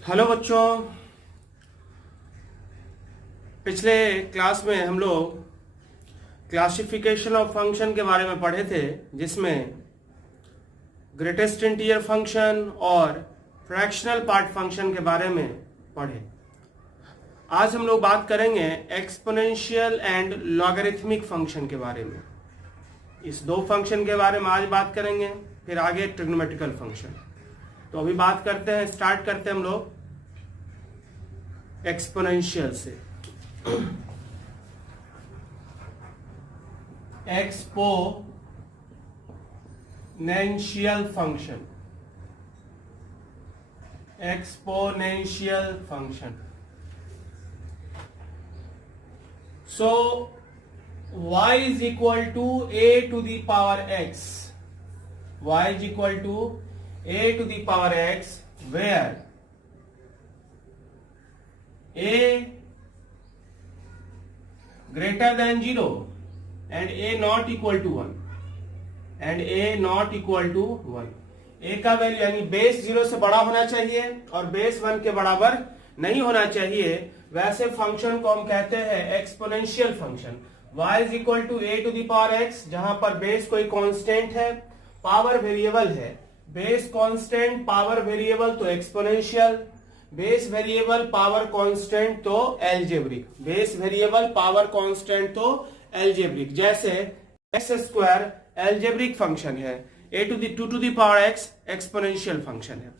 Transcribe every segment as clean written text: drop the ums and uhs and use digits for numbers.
Hello बच्चों। पिछले class में हम लोग क्लासिफिकेशन ऑफ फंक्शन के बारे में पढ़े थे, जिसमें ग्रेटेस्ट इंटीजर फंक्शन और फ्रैक्शनल पार्ट फंक्शन के बारे में पढ़े। आज हम लोग बात करेंगे एक्सपोनेंशियल एंड लॉगरिथमिक फंक्शन के बारे में। इस दो फंक्शन के बारे में आज बात करेंगे, फिर आगे ट्रिग्नोमेट्रिकल फंक्शन। तो अभी बात करते हैं, स्टार्ट करते हैं हम लोग एक्सपोनेंशियल से। Exponential function, exponential function. So y is equal to a to the power x, y is equal to a to the power x, where a greater than 0 and a not equal to 1 and a not equal to 1। a का value यानी base 0 से बड़ा होना चाहिए और base 1 के बराबर नहीं होना चाहिए, वैसे फंक्शन को हम कहते हैं exponential function. y is equal to a to the power x, जहां पर बेस कोई कांस्टेंट है, पावर वेरिएबल है। बेस कांस्टेंट, पावर वेरिएबल तो exponential, base variable power constant तो algebraic, base variable power constant तो एलजेब्रिक। जैसे एक्स स्क्वायर एलजेब्रिक फंक्शन है, a to the 2 to the power x exponential function है।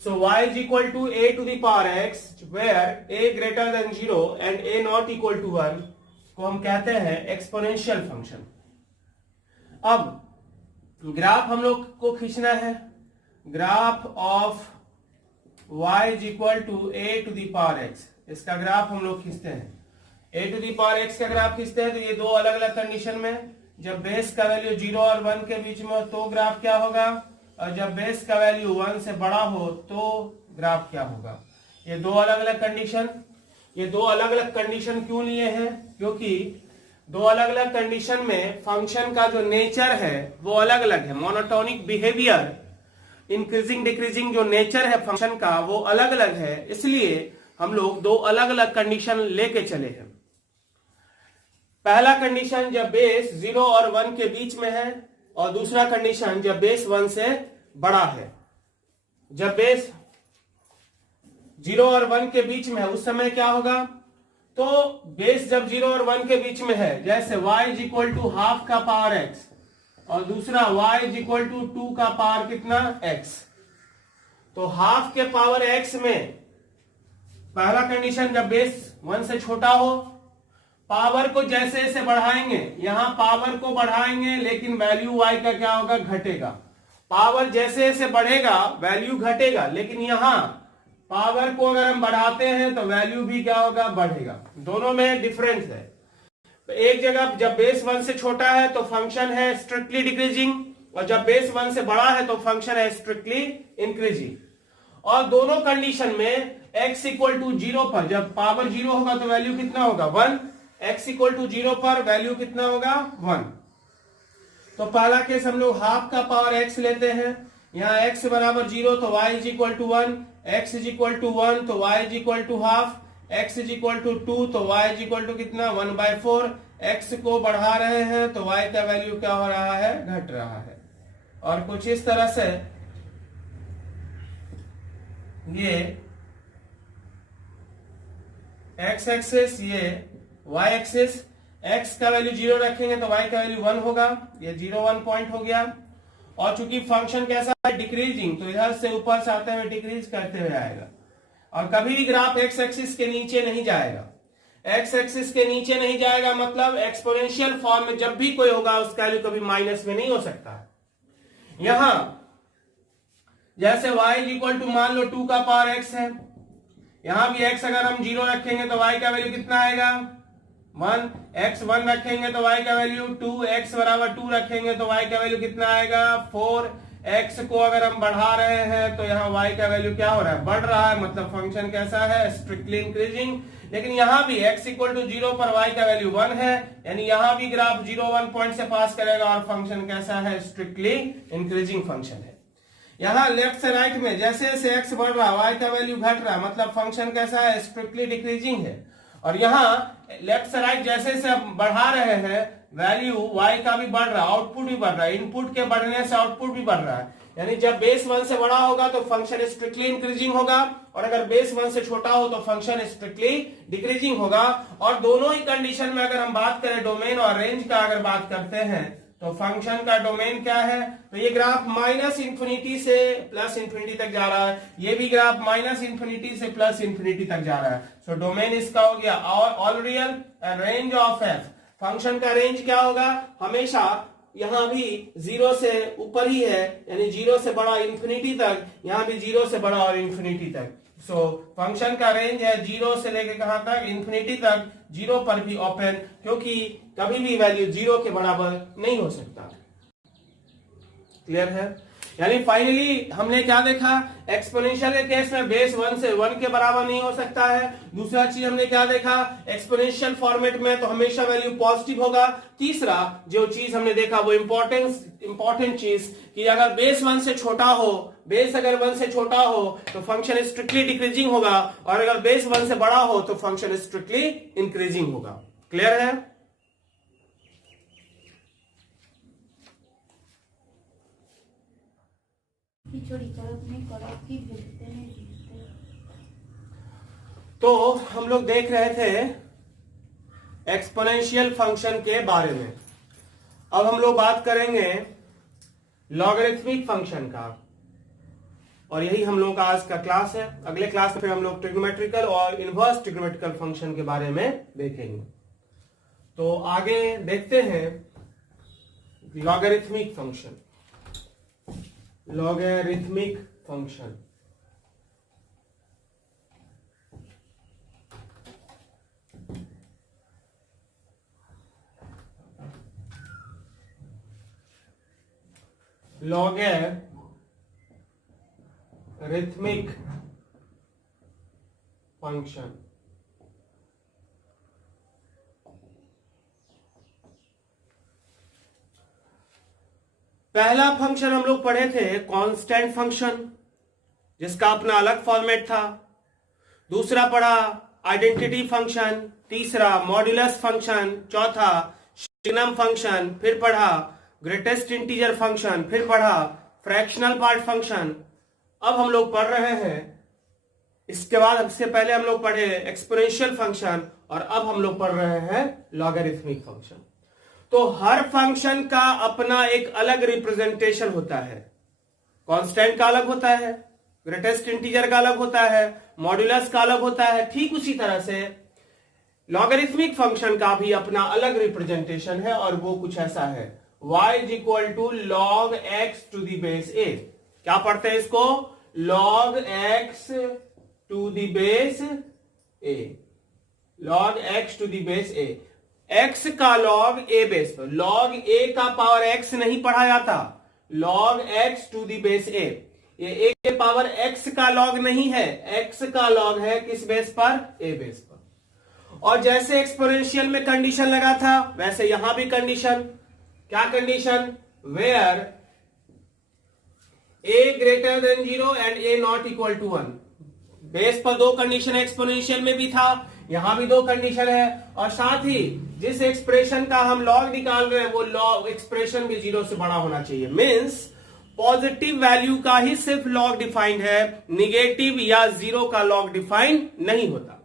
So y is equal to a to the power x, where a greater than 0 and a not equal to 1 को हम कहते हैं exponential function. अब graph हम लोग को खींचना है, graph of y is equal to a to the power x। इसका ग्राफ हम लोग खींचते हैं, a to the power x का ग्राफ खींचते हैं। तो ये दो अलग अलग कंडीशन में, जब बेस का वैल्यू 0 और 1 के बीच में हो तो ग्राफ क्या होगा, और जब बेस का वैल्यू 1 से बड़ा हो तो ग्राफ क्या होगा। ये दो अलग अलग कंडीशन, ये दो अलग अलग कंडीशन क्यों लिए हैं, क्योंकि दो अलग अलग कंडीशन में फंक्शन का जो नेचर है वो अलग अलग है। मोनोटोनिक बिहेवियर, इंक्रीजिंग डिक्रीजिंग जो नेचर है फंक्शन का वो अलग अलग है, इसलिए हम लोग दो अलग अलग कंडीशन लेके चले हैं। पहला कंडीशन जब बेस 0 और 1 के बीच में है, और दूसरा कंडीशन जब बेस 1 से बड़ा है। जब बेस 0 और 1 के बीच में है उस समय क्या होगा, तो बेस जब 0 और 1 के बीच में है, जैसे y is equal to half का पावर x और दूसरा y इज इक्वल टू 2 का पावर कितना x, तो हाफ के पावर x में पहला कंडीशन जब बेस 1 से छोटा हो, पावर को जैसे जैसे बढ़ाएंगे, यहां पावर को बढ़ाएंगे लेकिन वैल्यू y का क्या होगा, घटेगा। पावर जैसे जैसे बढ़ेगा वैल्यू घटेगा, लेकिन यहां पावर को अगर हम बढ़ाते हैं तो वैल्यू भी क्या होगा, बढ़ेगा। दोनों में डिफरेंस है। तो एक जगह जब बेस 1 से छोटा है तो फंक्शन है स्ट्रिक्टली डिक्रीजिंग, और जब बेस 1 से बड़ा है तो फंक्शन है स्ट्रिक्टली इंक्रीजिंग। और दोनों कंडीशन में x इक्वल टू 0 पर जब पावर 0 होगा तो वैल्यू कितना होगा, 1। x इक्वल टू 0 पर वैल्यू कितना होगा, 1। तो पहला केस हम लोग हाफ का पावर x लेते हैं, यहाँ x बराबर 0 तो y is equal to 1, x is equal to 1 तो y is equal to half, x is equal to 2 तो y इज इक्वल टू कितना, 1/4। x को बढ़ा रहे हैं तो y का वैल्यू क्या हो रहा है, घट रहा है। और कुछ इस तरह से ये x एक्सिस, ये y एक्सिस, x का वैल्यू 0 रखेंगे तो y का वैल्यू 1 होगा, ये 0 1 पॉइंट हो गया। और चूंकि फंक्शन कैसा है, डिक्रीजिंग, तो इधर से ऊपर से आते हुए डिक्रीज करते हुए आएगा, और कभी भी ग्राफ x एक्सिस के नीचे नहीं जाएगा। x एक्सिस के नीचे नहीं जाएगा मतलब एक्सपोनेंशियल फॉर्म में जब भी कोई होगा उसका वैल्यू कभी माइनस में नहीं हो सकता। यहां जैसे y इज इक्वल टू मान लो 2 का पावर x है, यहां भी x अगर हम 0 रखेंगे तो y का वैल्यू कितना आएगा, 1। x 1 रखेंगे तो y का वैल्यू 2, x बराबर 2 रखेंगे तो y का वैल्यू कितना आएगा, 4। x को अगर हम बढ़ा रहे हैं तो यहाँ y का वैल्यू क्या हो रहा है, बढ़ रहा है, मतलब फंक्शन कैसा है, स्ट्रिक्टली इंक्रीजिंग। लेकिन यहां भी x इक्वल टू 0 पर y का वैल्यू 1 है, यानी यहां भी ग्राफ 0 1 पॉइंट से पास करेगा और फंक्शन कैसा है, स्ट्रिक्टली इंक्रीजिंग फंक्शन है। यहाँ लेफ्ट से राइट में जैसे जैसे एक्स बढ़ रहा है वाई का वैल्यू घट रहा है, मतलब फंक्शन कैसा है, स्ट्रिक्टली डिक्रीजिंग है। और यहाँ लेफ्ट से राइट जैसे जैसे बढ़ा रहे हैं वैल्यू वाई का भी बढ़ रहा है, आउटपुट भी बढ़ रहा है, इनपुट के बढ़ने से आउटपुट भी बढ़ रहा है। यानी जब बेस 1 से बड़ा होगा तो फंक्शन स्ट्रिक्टली इंक्रीजिंग होगा, और अगर बेस 1 से छोटा हो तो फंक्शन स्ट्रिक्टली डिक्रीजिंग होगा। और दोनों ही कंडीशन में अगर हम बात करें डोमेन और रेंज का अगर बात करते हैं तो फंक्शन का डोमेन क्या है, तो ये ग्राफ माइनस इंफिनिटी से प्लस इंफिनिटी तक जा रहा है, ये भी ग्राफ माइनस इंफिनिटी से प्लस इंफिनिटी तक जा रहा है। सो डोमेन इसका हो गया all real and range of F. Function का रेंज क्या होगा, हमेशा यहां भी 0 से ऊपर ही है, यानी 0 से बड़ा इंफिनिटी तक, यहां भी 0 से बड़ा और इंफिनिटी तक। सो फंक्शन का रेंज है 0 से लेकर कहां तक, इंफिनिटी तक, 0 पर भी ओपन, क्योंकि कभी भी वैल्यू 0 के बराबर नहीं हो सकता। क्लियर है? यानी फाइनली हमने क्या देखा, एक्सपोनेंशियल के केस में बेस 1 से 1 के बराबर नहीं हो सकता है। दूसरा चीज हमने क्या देखा, एक्सपोनेंशियल फॉर्मेट में तो हमेशा वैल्यू पॉजिटिव होगा। तीसरा जो चीज हमने देखा वो इंपॉर्टेंट चीज कि अगर बेस 1 से छोटा हो, बेस अगर 1 से छोटा हो तो फंक्शन स्ट्रिक्टली डिक्रीजिंग होगा, और अगर बेस 1 से बड़ा हो तो फंक्शन स्ट्रिक्टली इंक्रीजिंग होगा। क्लियर है? तो हम लोग देख रहे थे एक्सपोनेंशियल फंक्शन के बारे में। अब हम लोग बात करेंगे लॉगरिथमिक फंक्शन का, और यही हम लोगों का आज का क्लास है। अगले क्लास में फिर हम लोग ट्रिग्नोमेट्रिकल और इनवर्स ट्रिग्नोमेट्रिकल फंक्शन के बारे में देखेंगे। तो आगे देखते हैं logarithmic function. Logarithmic function logarithmic function पहला फंक्शन हम लोग पढ़े थे कांस्टेंट फंक्शन, जिसका अपना अलग फॉर्मेट था। दूसरा पढ़ा आइडेंटिटी फंक्शन, तीसरा मॉड्यूलस फंक्शन, चौथा सिग्नम फंक्शन, फिर पढ़ा ग्रेटेस्ट इंटीजर फंक्शन, फिर पढ़ा फ्रैक्शनल पार्ट फंक्शन। अब हम लोग पढ़ रहे हैं, इसके बाद इससे पहले हम लोग पढ़े एक्सपोनेंशियल फंक्शन, और अब हम लोग पढ़ रहे हैं लॉगरिथमिक फंक्शन। तो हर फंक्शन का अपना एक अलग रिप्रेजेंटेशन होता है। कांस्टेंट का अलग होता है, ग्रेटेस्ट इंटीजर का अलग होता है, मॉड्यूलस का अलग होता है। ठीक उसी तरह से लॉगरिथमिक फंक्शन का भी अपना अलग रिप्रेजेंटेशन है, और वो कुछ ऐसा है y is equal to log x to the base a. क्या पढ़ते हैं इसको, log x to the base a, log x to the base a. x का लॉग a बेस पर, लॉग a का पावर x नहीं पढ़ा जाता, log x to the base a। ये a के पावर x का लॉग नहीं है, x का लॉग है किस बेस पर, a बेस पर। और जैसे एक्सपोनेंशियल में कंडीशन लगा था, वैसे यहां भी कंडीशन, क्या condition, where a greater than 0 and a not equal to 1। Base पर दो कंडीशन एक्सपोनेंशियल में भी था, यहां भी दो कंडीशन है, और साथ ही जिस एक्सप्रेशन का हम लॉग निकाल रहे हैं वो लॉग एक्सप्रेशन भी 0 से बड़ा होना चाहिए। मींस पॉजिटिव वैल्यू का ही सिर्फ लॉग डिफाइंड है, निगेटिव या 0 का लॉग डिफाइंड नहीं होता।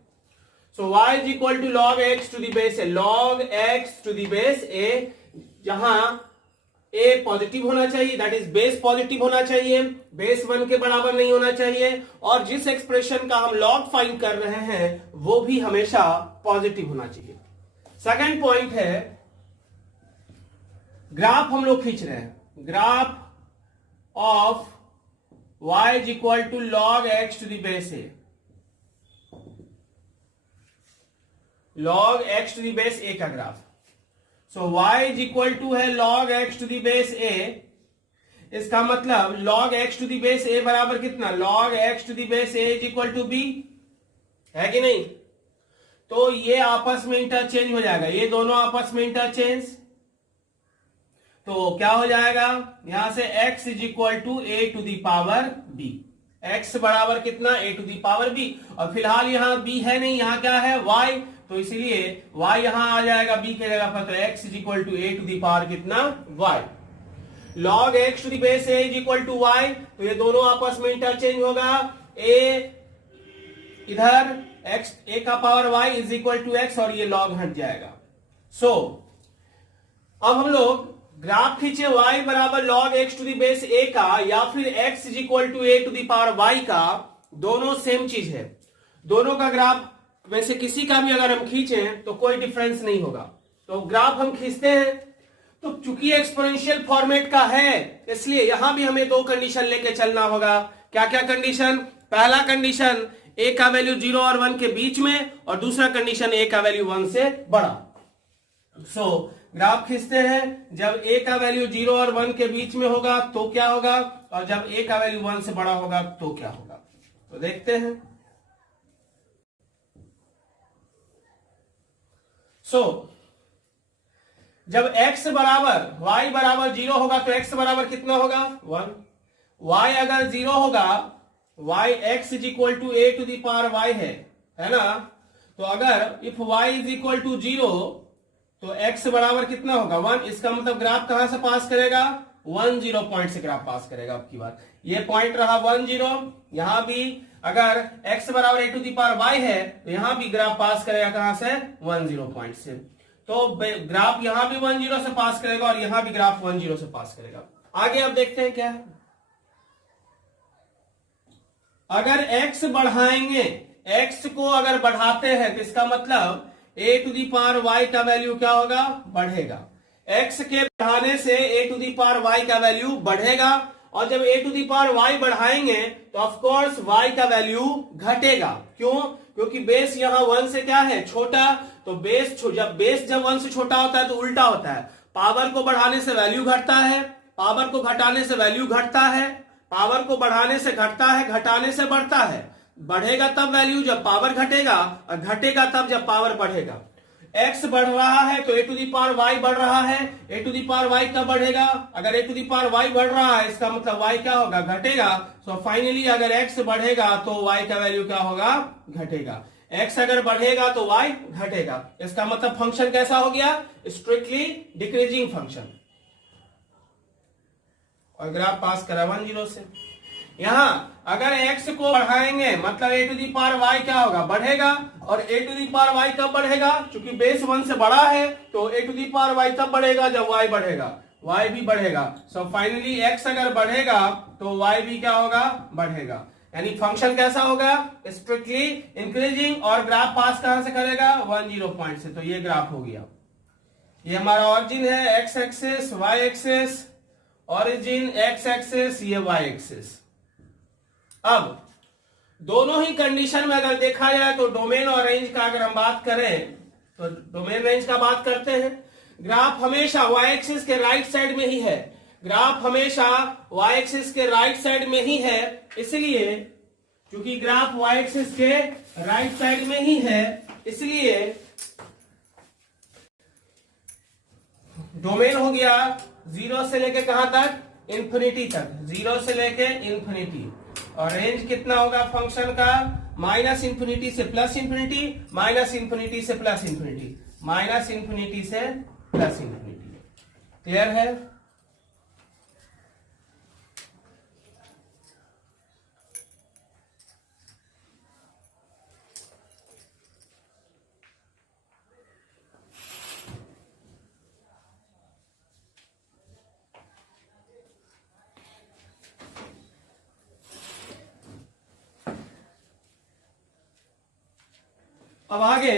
So y is equal to log x to the base a, log x to the base a, जहां a पॉजिटिव होना चाहिए, दैट इज बेस पॉजिटिव होना चाहिए, बेस 1 के बराबर नहीं होना चाहिए, और जिस एक्सप्रेशन का हम लॉग फाइंड कर रहे हैं वो भी हमेशा पॉजिटिव होना चाहिए। सेकंड पॉइंट है ग्राफ हम लोग खींच रहे हैं, graph of y is equal to log x to the base a, log x to the base a का graph. So y is equal to है log x to the base a। इसका मतलब log x to the base a बराबर कितना, log x to the base a is equal to b, है कि नहीं। तो ये आपस में इंटरचेंज हो जाएगा, ये दोनों आपस में इंटरचेंज, तो क्या हो जाएगा यहां से x is equal to a to the power b। x बराबर कितना a to the power b, और फिलहाल यहाँ b है नहीं, यहाँ क्या है y, तो इसलिए y यहां आ जाएगा b के जगह पर, तो x is equal to a to the power कितना y। log x to the base a is equal to y, तो ये दोनों आपस में इंटरचेंज होगा, a इधर x a का power y is equal to x, और ये log हट जाएगा। सो अब हम लोग ग्राफ खींचे y बराबर log x to the base a का, या फिर x is equal to a to the power y का, दोनों सेम चीज है। दोनों का ग्राफ वैसे किसी का भी अगर हम खींचें तो कोई डिफरेंस नहीं होगा। तो ग्राफ हम खींचते हैं, तो चूंकि एक्सपोनेंशियल फॉर्मेट का है इसलिए यहां भी हमें दो कंडीशन लेके चलना होगा। क्या क्या कंडीशन? पहला कंडीशन a का वैल्यू 0 और 1 के बीच में, और दूसरा कंडीशन a का वैल्यू 1 से बड़ा। सो ग्राफ खींचते हैं, जब a का वैल्यू 0 और 1 के बीच में होगा तो क्या होगा, और जब a का वैल्यू 1 से बड़ा होगा तो क्या होगा। तो देखते हैं। सो जब x बराबर y बराबर 0 होगा तो x बराबर कितना होगा 1। y अगर 0 होगा, y x is equal to a to the power y है ना, तो अगर if y is equal to 0 तो x बराबर कितना होगा 1। इसका मतलब ग्राफ कहां से पास करेगा 1 0 पॉइंट से ग्राफ पास करेगा। अब की बात ये पॉइंट रहा 1 0, यहां भी अगर x बराबर ए टू द पावर y है तो यहां भी ग्राफ पास करेगा कहां से 1 0 पॉइंट से। तो ग्राफ यहां भी 1 0 से पास करेगा और यहां भी ग्राफ 1 0 से पास करेगा। आगे अब देखते हैं क्या है। अगर x बढ़ाएंगे, x को अगर बढ़ाते हैं तो इसका मतलब a to the power y का वैल्यू क्या होगा बढ़ेगा। x के बढ़ाने से a to the power y का वैल्यू बढ़ेगा, और जब a to the power y बढ़ाएंगे तो ऑफ कोर्स y का वैल्यू घटेगा। क्यों? क्योंकि बेस यहां 1 से क्या है छोटा, तो बेस जब 1 से छोटा होता है तो उल्टा होता है, पावर को बढ़ाने से वैल्यू घटता है, पावर को घटाने से वैल्यू घटता है, पावर को बढ़ाने से घटता है, घटाने से बढ़ता है। बढ़ेगा तब वैल्यू जब पावर घटेगा, और घटेगा तब जब पावर बढ़ेगा। x बढ़ रहा है तो a to the power y बढ़ रहा है, a to the power y कब बढ़ेगा, अगर a to the power y बढ़ रहा है इसका मतलब y क्या होगा घटेगा। सो फाइनली अगर x बढ़ेगा तो y का वैल्यू क्या होगा घटेगा। x अगर बढ़ेगा तो y घटेगा, इसका मतलब फंक्शन कैसा हो गया स्ट्रिक्टली डिक्रीजिंग फंक्शन, और ग्राफ पास करा 1 0 से। यहां अगर x को बढ़ाएंगे मतलब a to the power y क्या होगा बढ़ेगा, और a to the power y कब बढ़ेगा, क्योंकि बेस 1 से बड़ा है तो a to the power y तब बढ़ेगा जब y बढ़ेगा, y भी बढ़ेगा। सो फाइनली x अगर बढ़ेगा तो y भी क्या होगा बढ़ेगा, यानी फंक्शन कैसा होगा स्ट्रिक्टली इंक्रीजिंग, और ग्राफ पास कहां से करेगा 1 0 पॉइंट से। तो ये ग्राफ हो गया, ये हमारा ऑरिजिन है x axis, y axis, origin x axis, ये y एक्सिस। अब दोनों ही कंडीशन में अगर देखा जाए तो डोमेन और रेंज का अगर हम बात करें तो डोमेन रेंज का बात करते हैं। ग्राफ हमेशा y एक्सिस के राइट साइड में ही है, ग्राफ हमेशा y एक्सिस के राइट साइड में ही है, इसलिए क्योंकि ग्राफ y एक्सिस के राइट साइड में ही है इसलिए डोमेन हो गया 0 से लेके कहां तक इंफिनिटी तक, 0 से लेके इंफिनिटी, और रेंज कितना होगा फंक्शन का माइनस इंफिनिटी से प्लस इंफिनिटी, माइनस इंफिनिटी से प्लस इंफिनिटी, माइनस इंफिनिटी से प्लस इंफिनिटी। क्लियर है? अब आगे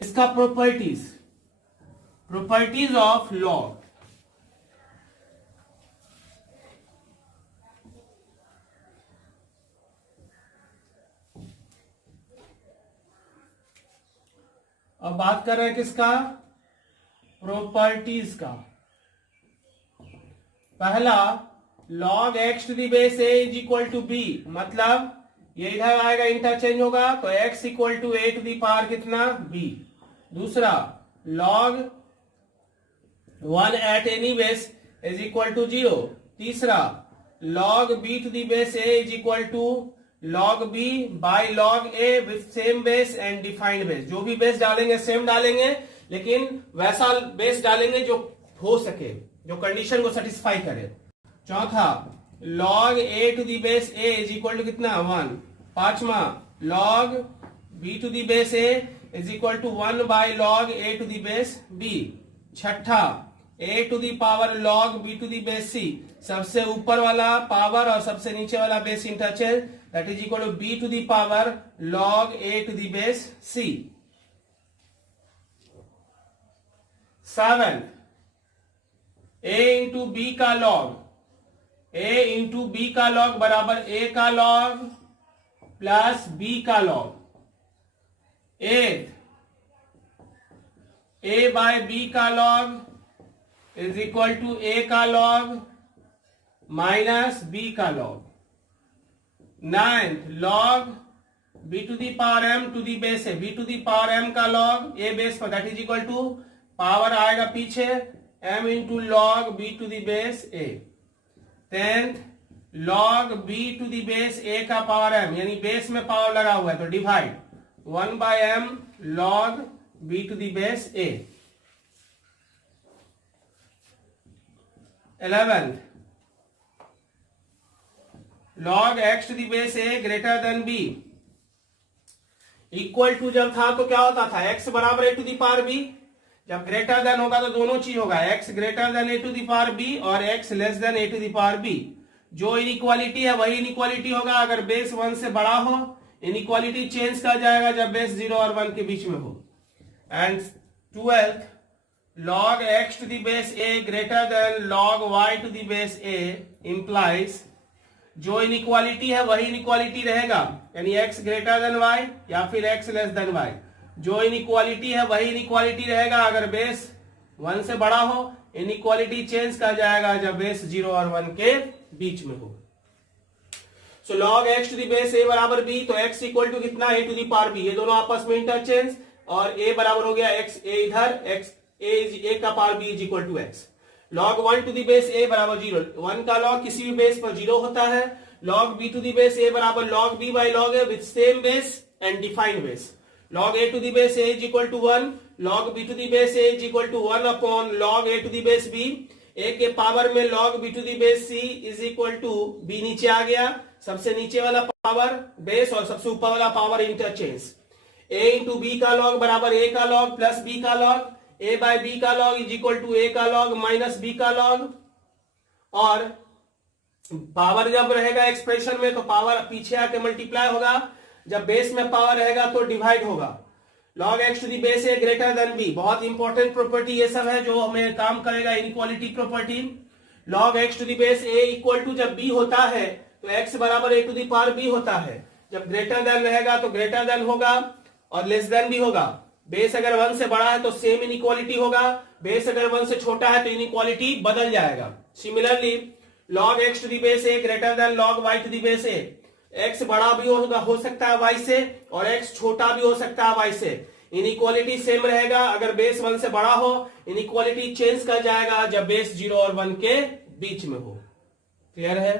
इसका प्रॉपर्टीज ऑफ लॉग। अब बात कर रहे हैं किसका प्रॉपर्टीज का। पहला log x to the base a is equal to b, मतलब ये इधर आएगा इंटरचेंज होगा, तो x equal to a to the power कितना b। दूसरा log 1 at any base is equal to 0। तीसरा log b to the base a is equal to log b by log a with same base and defined base. जो भी base डालेंगे same डालेंगे, लेकिन वैसा base डालेंगे जो हो सके, जो कंडीशन को सेटिस्फाई करे। चौथा log a to the base a is equal to कितना 1। पांचवा log b to the base a is equal to 1 by log a to the base b। छठा a to the power log b to the base c, सबसे ऊपर वाला power और सबसे नीचे वाला base interchange, that is equal to b to the power log a to the base c। 7 a into b का log, a into b का log बराबर a का log प्लस b का log। 8 a बाय b का log is equal to a का log minus b का log। 9 log b to the power m to the base है, b to the power m का log a base पर, that is equal to power आएगा पीछे m into log b to the base a। 10th log b to the base a का power m, यानी base में power लगा हुआ है तो divide 1 by m log b to the base a। 11th log x to the base a greater than b। Equal to जब था तो क्या होता था, x बराबर a to the power b। जब ग्रेटर देन होगा तो दोनों चीज होगा, x greater than a to the power b और x less then a to the power b। जो इनइक्वालिटी है वही इनइक्वालिटी होगा अगर बेस 1 से बड़ा हो। इनइक्वालिटी चेंज कर जाएगा जब बेस 0 और 1 के बीच में हो। And 12th log x to the base a greater than log y to the base a implies जो इनइक्वालिटी है वही इनइक्वालिटी रहेगा, यानी x ग्रेटर देन y या फिर x लेस देन y। जो इनइक्वालिटी है वही इनइक्वालिटी रहेगा अगर बेस 1 से बड़ा हो। इनइक्वालिटी चेंज कर जाएगा जब बेस 0 और 1 के बीच में हो। So log x to the base a बराबर b, तो x इक्वल टू कितना a to the power b, ये दोनों आपस में इंटरचेंज, और a बराबर हो गया x a इधर, x a का power b is equal to x। log 1 to the base a बराबर 0, 1 का log किसी भी बेस पर 0 होता है। log b to the base a बराबर log b by log a with same base and defined base. log a to the base a is equal to 1, log b to the base a is equal to 1 upon log a to the base b। a के power में log b to the base c is equal to b नीचे आ गया, सबसे नीचे वाला power base और सबसे ऊपर वाला power interchange. a into b का log बराबर a का log प्लस b का log, a बाय b का log is equal to a का log माइनस b का log। और पावर जब रहेगा एक्सप्रेशन में तो पावर पीछे आके मल्टीप्लाई होगा, जब बेस में पावर रहेगा तो डिवाइड होगा। log x to the base a greater than b, बहुत इंपॉर्टेंट प्रॉपर्टी ये सब है जो हमें काम करेगा inequality property. log x to the base a equal to जब b होता है तो x बराबर a to the power b होता है। जब ग्रेटर देन रहेगा तो ग्रेटर देन होगा और लेस देन भी होगा। बेस अगर 1 से बड़ा है तो सेम इनइक्वालिटी होगा, बेस अगर 1 से छोटा है तो इनइक्वालिटी बदल जाएगा। Similarly log x to the base a greater than log y to the base a, x बड़ा भी हो सकता है y से और x छोटा भी हो सकता है y से। इनइक्वालिटी सेम रहेगा अगर बेस 1 से बड़ा हो, इनइक्वालिटी चेंज कर जाएगा जब बेस 0 और 1 के बीच में हो। क्लियर है?